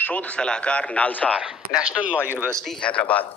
शोध सलाहकार NALSAR, national law university Hyderabad.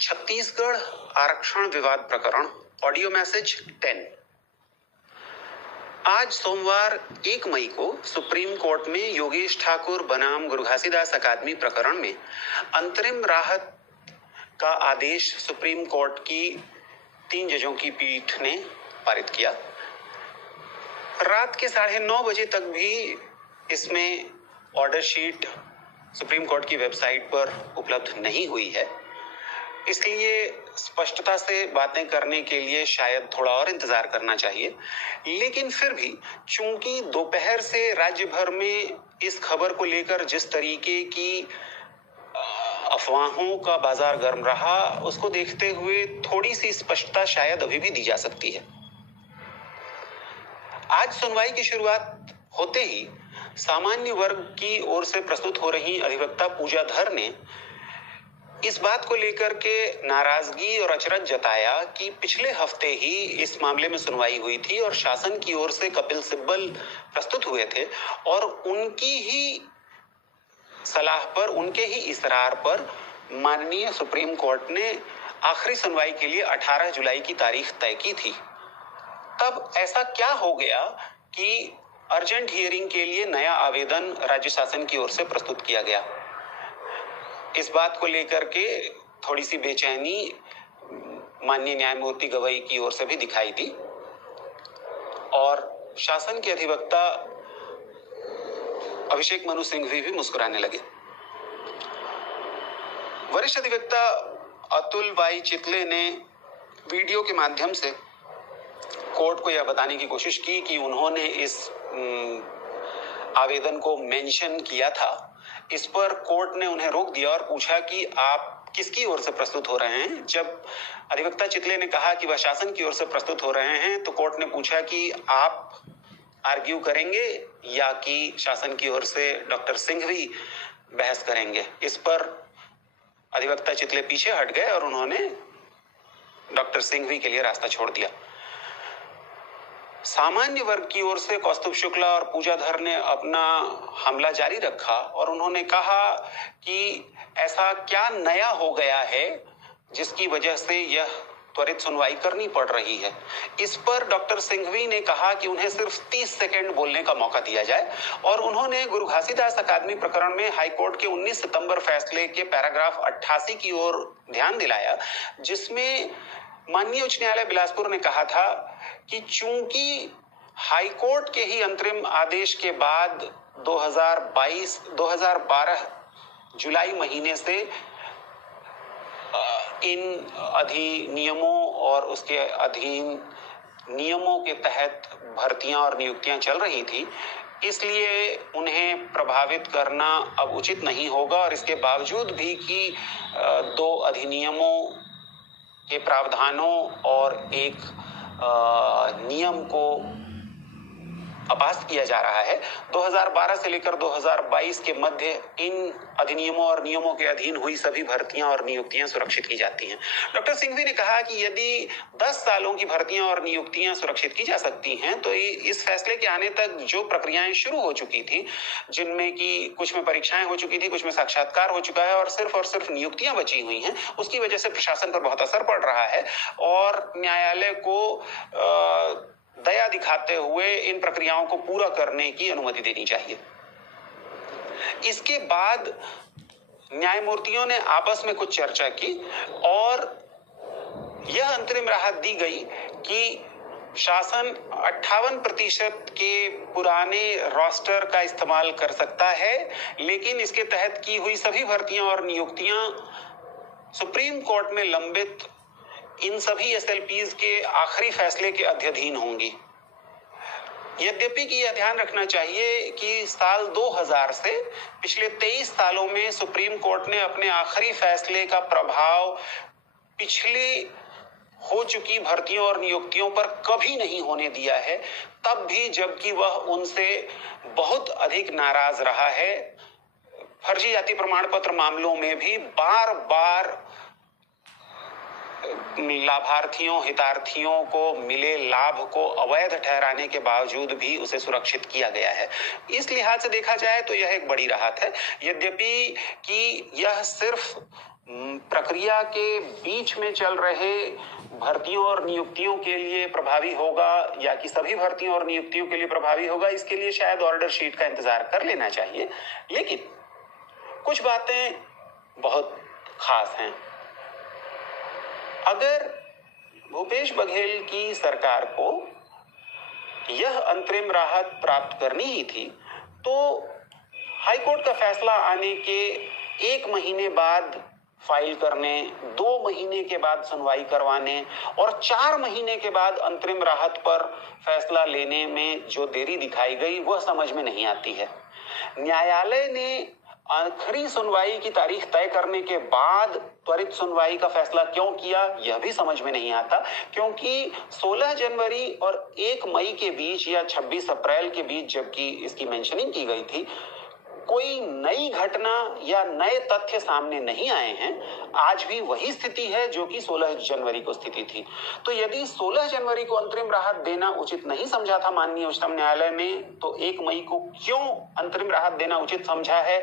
Chhattisgarh आरक्षण विवाद प्रकरण, ऑडियो मैसेज 10। आज सोमवार 1 मई को सुप्रीम कोर्ट में योगेश ठाकुर बनाम गुरु घासीदास अकादमी प्रकरण में अंतरिम राहत का आदेश सुप्रीम कोर्ट की 3 जजों की पीठ ने पारित किया। रात के 9:30 बजे तक भी इसमें ऑर्डर शीट सुप्रीम कोर्ट की वेबसाइट पर उपलब्ध नहीं हुई है, इसलिए स्पष्टता से बातें करने के लिए शायद थोड़ा और इंतजार करना चाहिए। लेकिन फिर भी चूंकि दोपहर से राज्य भर में इस खबर को लेकर जिस तरीके की अफवाहों का बाजार गर्म रहा, उसको देखते हुए थोड़ी सी स्पष्टता शायद अभी भी दी जा सकती है। आज सुनवाई की शुरुआत होते ही सामान्य वर्ग की ओर से प्रस्तुत हो रही अधिवक्ता पूजा धर ने इस बात को लेकर के नाराजगी और अचरज जताया कि पिछले हफ्ते ही इस मामले में सुनवाई हुई थी और शासन की ओर से कपिल सिब्बल प्रस्तुत हुए थे और उनकी ही सलाह पर, उनके ही इसरार पर माननीय सुप्रीम कोर्ट ने आखिरी सुनवाई के लिए 18 जुलाई की तारीख तय की थी। तब ऐसा क्या हो गया कि अर्जेंट हियरिंग के लिए नया आवेदन राज्य शासन की ओर से प्रस्तुत किया गया। इस बात को लेकर के थोड़ी सी बेचैनी माननीय न्यायमूर्ति गवई की ओर से भी दिखाई दी और शासन के अधिवक्ता अभिषेक मनु सिंघवी भी मुस्कुराने लगे। वरिष्ठ अधिवक्ता अतुल बाई चितले ने वीडियो के माध्यम से कोर्ट को यह बताने की कोशिश की कि उन्होंने इस आवेदन को मेंशन किया था। इस पर कोर्ट ने उन्हें रोक दिया और पूछा कि आप किसकी ओर से प्रस्तुत हो रहे हैं। जब अधिवक्ता चितले ने कहा कि वह शासन की ओर से प्रस्तुत हो रहे हैं, तो कोर्ट ने पूछा कि आप आर्ग्यू करेंगे या कि शासन की ओर से डॉक्टर सिंघवी बहस करेंगे। इस पर अधिवक्ता चितले पीछे हट गए और उन्होंने डॉक्टर सिंघवी के लिए रास्ता छोड़ दिया। सामान्य वर्ग की ओर से कौस्तुभ शुक्ला और पूजा धर ने अपना हमला जारी रखा और उन्होंने कहा कि ऐसा क्या नया हो गया है जिसकी वजह से यह त्वरित सुनवाई करनी पड़ रही है। इस पर डॉक्टर सिंघवी ने कहा कि उन्हें सिर्फ 30 सेकंड बोलने का मौका दिया जाए और उन्होंने गुरु घासीदास अकादमी प्रकरण में हाईकोर्ट के 19 सितंबर फैसले के पैराग्राफ 88 की ओर ध्यान दिलाया, जिसमें माननीय उच्च न्यायालय बिलासपुर ने कहा था कि चूंकि हाईकोर्ट के ही अंतरिम आदेश के बाद 2012 जुलाई महीने से इन अधिनियमों और उसके अधीन नियमों के तहत भर्तियां और नियुक्तियां चल रही थी, इसलिए उन्हें प्रभावित करना अब उचित नहीं होगा। और इसके बावजूद भी कि 2 अधिनियमों के प्रावधानों और एक नियम को अपास्त किया जा रहा है, 2012 से लेकर 2022 के मध्य इन अधिनियमों और नियमों के अधीन हुई सभी भर्तियां और नियुक्तियां सुरक्षित की जाती हैं। डॉक्टर सिंघवी ने कहा कि यदि 10 सालों की भर्तियां और नियुक्तियां सुरक्षित की जा सकती हैं, तो इस फैसले के आने तक जो प्रक्रियाएं शुरू हो चुकी थी, जिनमें कि कुछ में परीक्षाएं हो चुकी थी, कुछ में साक्षात्कार हो चुका है और सिर्फ नियुक्तियां बची हुई हैं, उसकी वजह से प्रशासन पर बहुत असर पड़ रहा है और न्यायालय को दया दिखाते हुए इन प्रक्रियाओं को पूरा करने की अनुमति देनी चाहिए। इसके बाद न्यायमूर्तियों ने आपस में कुछ चर्चा की और यह अंतरिम राहत दी गई कि शासन 58% के पुराने रोस्टर का इस्तेमाल कर सकता है, लेकिन इसके तहत की हुई सभी भर्तियां और नियुक्तियां सुप्रीम कोर्ट में लंबित इन सभी एसएलपीज के आखिरी फैसले के अध्ययन होंगी। यद्यपि कि यह ध्यान रखना चाहिए कि साल 2000 से पिछले 23 सालों में सुप्रीम कोर्ट ने अपने आखिरी फैसले का प्रभाव पिछले हो चुकी भर्तियों और नियुक्तियों पर कभी नहीं होने दिया है, तब भी जबकि वह उनसे बहुत अधिक नाराज रहा है। फर्जी जाति प्रमाण पत्र मामलों में भी बार बार लाभार्थियों हितार्थियों को मिले लाभ को अवैध ठहराने के बावजूद भी उसे सुरक्षित किया गया है। इस लिहाज से देखा जाए तो यह एक बड़ी राहत है, यद्यपि कि यह सिर्फ प्रक्रिया के बीच में चल रहे भर्तियों और नियुक्तियों के लिए प्रभावी होगा या कि सभी भर्तियों और नियुक्तियों के लिए प्रभावी होगा, इसके लिए शायद ऑर्डर शीट का इंतजार कर लेना चाहिए। लेकिन कुछ बातें बहुत खास हैं। अगर भूपेश बघेल की सरकार को यह अंतरिम राहत प्राप्त करनी ही थी तो हाईकोर्ट का फैसला आने के 1 महीने बाद फाइल करने, 2 महीने के बाद सुनवाई करवाने और 4 महीने के बाद अंतरिम राहत पर फैसला लेने में जो देरी दिखाई गई वह समझ में नहीं आती है। न्यायालय ने आखिरी सुनवाई की तारीख तय करने के बाद त्वरित सुनवाई का फैसला क्यों किया यह भी समझ में नहीं आता, क्योंकि 16 जनवरी और 1 मई के बीच या 26 अप्रैल के बीच जबकि इसकी मेंशनिंग की गई थी, कोई नई घटना या नए तथ्य सामने नहीं आए हैं। आज भी वही स्थिति है जो कि 16 जनवरी को स्थिति थी। तो यदि 16 जनवरी को अंतरिम राहत देना उचित नहीं समझा था माननीय उच्चतम न्यायालय ने, तो 1 मई को क्यों अंतरिम राहत देना उचित समझा है,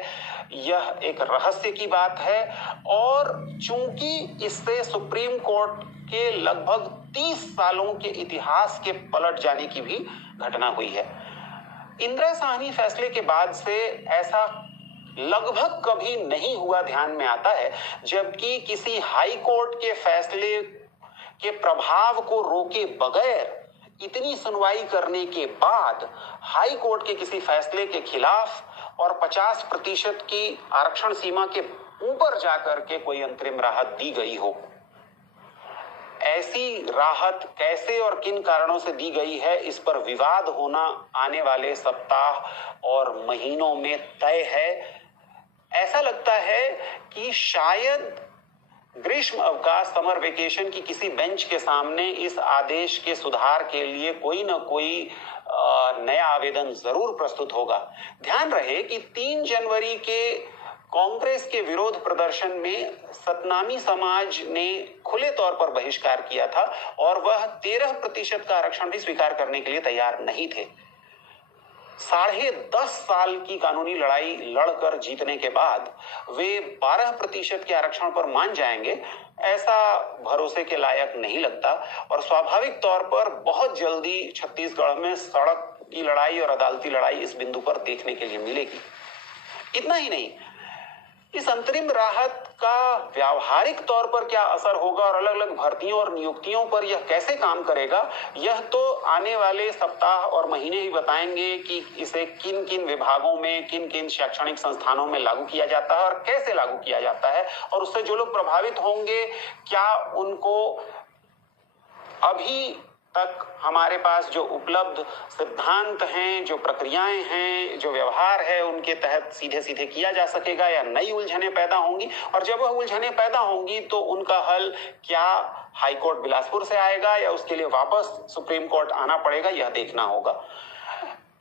यह एक रहस्य की बात है। और चूंकि इससे सुप्रीम कोर्ट के लगभग 30 सालों के इतिहास के पलट जाने की भी घटना हुई है। इंदिरा साहनी फैसले के बाद से ऐसा लगभग कभी नहीं हुआ ध्यान में आता है, जबकि किसी हाई कोर्ट के फैसले के प्रभाव को रोके बगैर इतनी सुनवाई करने के बाद हाई कोर्ट के किसी फैसले के खिलाफ और 50% की आरक्षण सीमा के ऊपर जाकर के कोई अंतरिम राहत दी गई हो। ऐसी राहत कैसे और किन कारणों से दी गई है, इस पर विवाद होना आने वाले सप्ताह और महीनों में तय है। ऐसा लगता है कि शायद ग्रीष्म अवकाश समर वेकेशन की किसी बेंच के सामने इस आदेश के सुधार के लिए कोई न कोई नया आवेदन जरूर प्रस्तुत होगा। ध्यान रहे कि 3 जनवरी के कांग्रेस के विरोध प्रदर्शन में सतनामी समाज ने खुले तौर पर बहिष्कार किया था और वह 13% का आरक्षण भी स्वीकार करने के लिए तैयार नहीं थे। 10.5 साल की कानूनी लड़ाई लड़कर जीतने के बाद वे 12% के आरक्षण पर मान जाएंगे, ऐसा भरोसे के लायक नहीं लगता। और स्वाभाविक तौर पर बहुत जल्दी छत्तीसगढ़ में सड़क की लड़ाई और अदालती लड़ाई इस बिंदु पर देखने के लिए मिलेगी। इतना ही नहीं, इस अंतरिम राहत का व्यावहारिक तौर पर क्या असर होगा और अलग अलग भर्तियों और नियुक्तियों पर यह कैसे काम करेगा, यह तो आने वाले सप्ताह और महीने ही बताएंगे कि इसे किन किन विभागों में, किन किन शैक्षणिक संस्थानों में लागू किया जाता है और कैसे लागू किया जाता है, और उससे जो लोग प्रभावित होंगे क्या उनको अभी तक हमारे पास जो उपलब्ध सिद्धांत हैं, जो प्रक्रियाएं हैं, जो व्यवहार है, उनके तहत सीधे सीधे किया जा सकेगा या नई उलझनें पैदा होंगी। और जब वह उलझनें पैदा होंगी तो उनका हल क्या हाईकोर्ट बिलासपुर से आएगा या उसके लिए वापस सुप्रीम कोर्ट आना पड़ेगा, यह देखना होगा।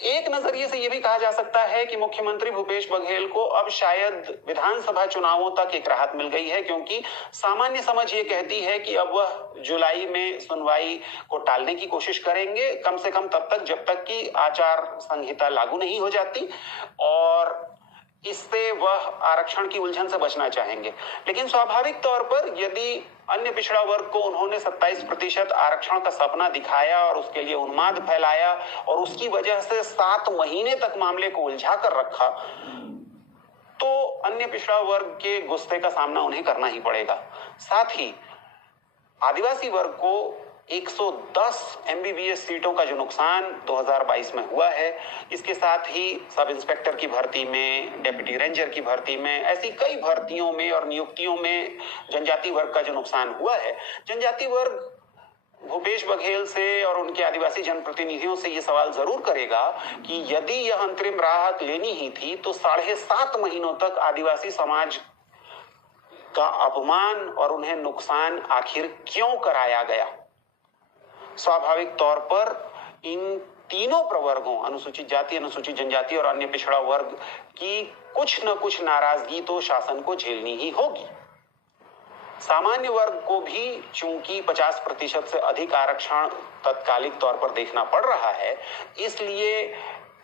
एक नजरिए से यह भी कहा जा सकता है कि मुख्यमंत्री भूपेश बघेल को अब शायद विधानसभा चुनावों तक एक राहत मिल गई है, क्योंकि सामान्य समझ ये कहती है कि अब वह जुलाई में सुनवाई को टालने की कोशिश करेंगे, कम से कम तब तक जब तक कि आचार संहिता लागू नहीं हो जाती, और इससे वह आरक्षण की उलझन से बचना चाहेंगे। लेकिन स्वाभाविक तौर पर यदि अन्य पिछड़ा वर्ग को उन्होंने 27% आरक्षण का सपना दिखाया और उसके लिए उन्माद फैलाया और उसकी वजह से 7 महीने तक मामले को उलझा कर रखा, तो अन्य पिछड़ा वर्ग के गुस्से का सामना उन्हें करना ही पड़ेगा। साथ ही आदिवासी वर्ग को 110 MBBS सीटों का जो नुकसान 2022 में हुआ है, इसके साथ ही सब इंस्पेक्टर की भर्ती में, डेप्यूटी रेंजर की भर्ती में, ऐसी कई भर्तियों में और नियुक्तियों में जनजाति वर्ग का जो नुकसान हुआ है, जनजाति वर्ग भूपेश बघेल से और उनके आदिवासी जनप्रतिनिधियों से ये सवाल जरूर करेगा कि यदि यह अंतरिम राहत लेनी ही थी तो 7.5 महीनों तक आदिवासी समाज का अपमान और उन्हें नुकसान आखिर क्यों कराया गया। स्वाभाविक तौर पर इन तीनों प्रवर्गों, अनुसूचित जाति, अनुसूचित जनजाति और अन्य पिछड़ा वर्ग की कुछ न कुछ नाराजगी तो शासन को झेलनी ही होगी। सामान्य वर्ग को भी चूंकि 50% से अधिक आरक्षण तत्कालिक तौर पर देखना पड़ रहा है, इसलिए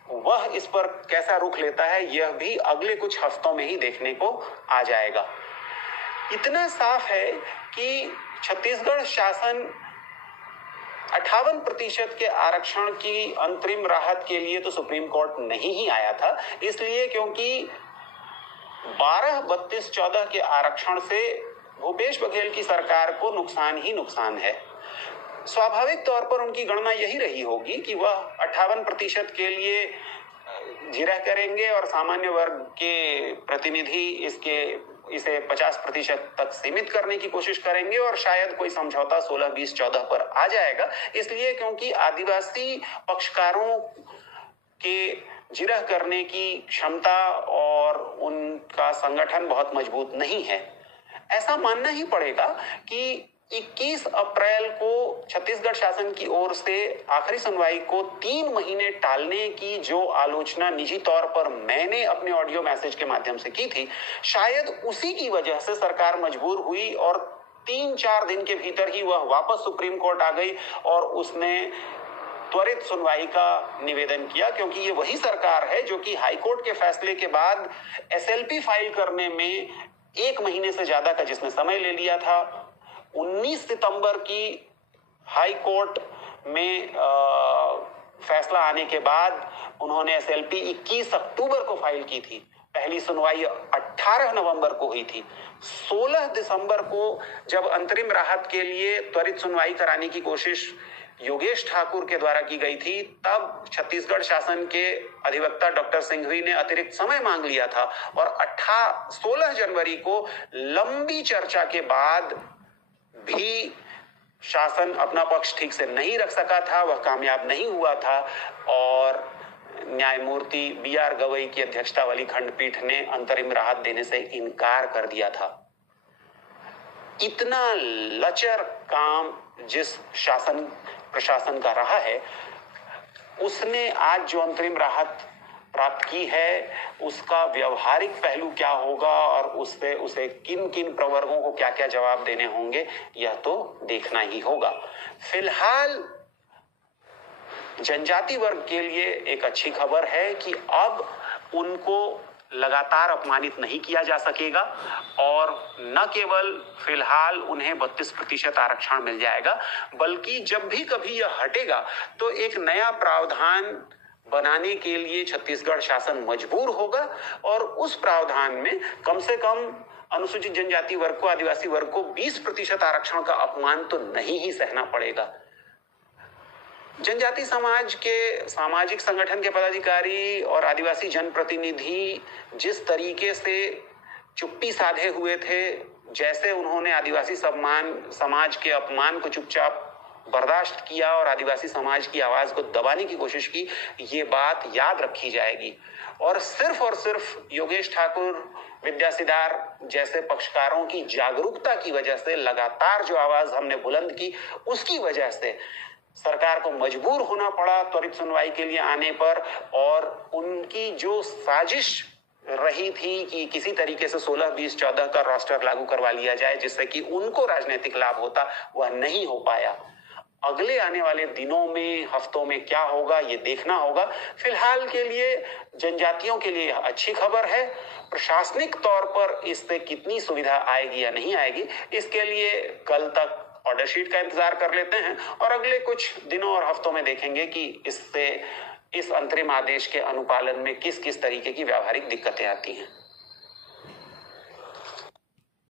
वह इस पर कैसा रुख लेता है यह भी अगले कुछ हफ्तों में ही देखने को आ जाएगा। इतना साफ है कि छत्तीसगढ़ शासन 58% के आरक्षण की अंतरिम राहत के लिए तो सुप्रीम कोर्ट नहीं ही आया था, इसलिए क्योंकि 12-32-14 के आरक्षण से भूपेश बघेल की सरकार को नुकसान ही नुकसान है। स्वाभाविक तौर पर उनकी गणना यही रही होगी कि वह 58% के लिए जिरह करेंगे और सामान्य वर्ग के प्रतिनिधि इसे 50% तक सीमित करने की कोशिश करेंगे और शायद कोई समझौता 16, 20, 14 पर आ जाएगा। इसलिए क्योंकि आदिवासी पक्षकारों के जिरह करने की क्षमता और उनका संगठन बहुत मजबूत नहीं है। ऐसा मानना ही पड़ेगा कि 21 अप्रैल को छत्तीसगढ़ शासन की ओर से आखिरी सुनवाई को 3 महीने टालने की जो आलोचना निजी तौर पर मैंने अपने ऑडियो मैसेज के माध्यम से की थी, शायद उसी की वजह से सरकार मजबूर हुई और 3-4 दिन के भीतर ही वह वापस सुप्रीम कोर्ट आ गई और उसने त्वरित सुनवाई का निवेदन किया, क्योंकि ये वही सरकार है जो कि हाईकोर्ट के फैसले के बाद एसएलपी फाइल करने में 1 महीने से ज्यादा का जिसने समय ले लिया था। 19 सितंबर की हाई कोर्ट में फैसला आने के बाद उन्होंने एसएलपी 21 अक्टूबर को फाइल की थी। पहली सुनवाई 18 नवंबर को हुई थी। 16 दिसंबर को जब अंतरिम राहत के लिए त्वरित सुनवाई कराने की कोशिश योगेश ठाकुर के द्वारा की गई थी, तब छत्तीसगढ़ शासन के अधिवक्ता डॉक्टर सिंघवी ने अतिरिक्त समय मांग लिया था और 16 जनवरी को लंबी चर्चा के बाद भी शासन अपना पक्ष ठीक से नहीं रख सका था, वह कामयाब नहीं हुआ था और न्यायमूर्ति बीआर गवई की अध्यक्षता वाली खंडपीठ ने अंतरिम राहत देने से इनकार कर दिया था। इतना लचर काम जिस शासन प्रशासन का रहा है, उसने आज जो अंतरिम राहत प्राप्त की है उसका व्यवहारिक पहलू क्या होगा और उससे उसे किन किन प्रवर्गों को क्या क्या जवाब देने होंगे, यह तो देखना ही होगा। फिलहाल जनजाति वर्ग के लिए एक अच्छी खबर है कि अब उनको लगातार अपमानित नहीं किया जा सकेगा और न केवल फिलहाल उन्हें 32% आरक्षण मिल जाएगा, बल्कि जब भी कभी यह हटेगा तो एक नया प्रावधान बनाने के लिए छत्तीसगढ़ शासन मजबूर होगा और उस प्रावधान में कम से कम अनुसूचित जनजाति वर्ग को, आदिवासी वर्ग को 20% आरक्षण का अपमान तो नहीं ही सहना पड़ेगा। जनजाति समाज के सामाजिक संगठन के पदाधिकारी और आदिवासी जनप्रतिनिधि जिस तरीके से चुप्पी साधे हुए थे, जैसे उन्होंने आदिवासी समाज के अपमान को चुपचाप बर्दाश्त किया और आदिवासी समाज की आवाज को दबाने की कोशिश की, ये बात याद रखी जाएगी। और सिर्फ योगेश ठाकुर, विद्या सिदार जैसे पक्षकारों की जागरूकता की वजह से, लगातार जो आवाज हमने बुलंद की उसकी वजह से सरकार को मजबूर होना पड़ा त्वरित सुनवाई के लिए आने पर, और उनकी जो साजिश रही थी कि किसी तरीके से 16, 20, 14 का रोस्टर लागू करवा लिया जाए जिससे कि उनको राजनीतिक लाभ होता, वह नहीं हो पाया। अगले आने वाले दिनों में, हफ्तों में क्या होगा ये देखना होगा। फिलहाल के लिए जनजातियों के लिए अच्छी खबर है। प्रशासनिक तौर पर इससे कितनी सुविधा आएगी या नहीं आएगी, इसके लिए कल तक ऑर्डर शीट का इंतजार कर लेते हैं और अगले कुछ दिनों और हफ्तों में देखेंगे कि इससे इस अंतरिम आदेश के अनुपालन में किस किस तरीके की व्यावहारिक दिक्कतें आती हैं।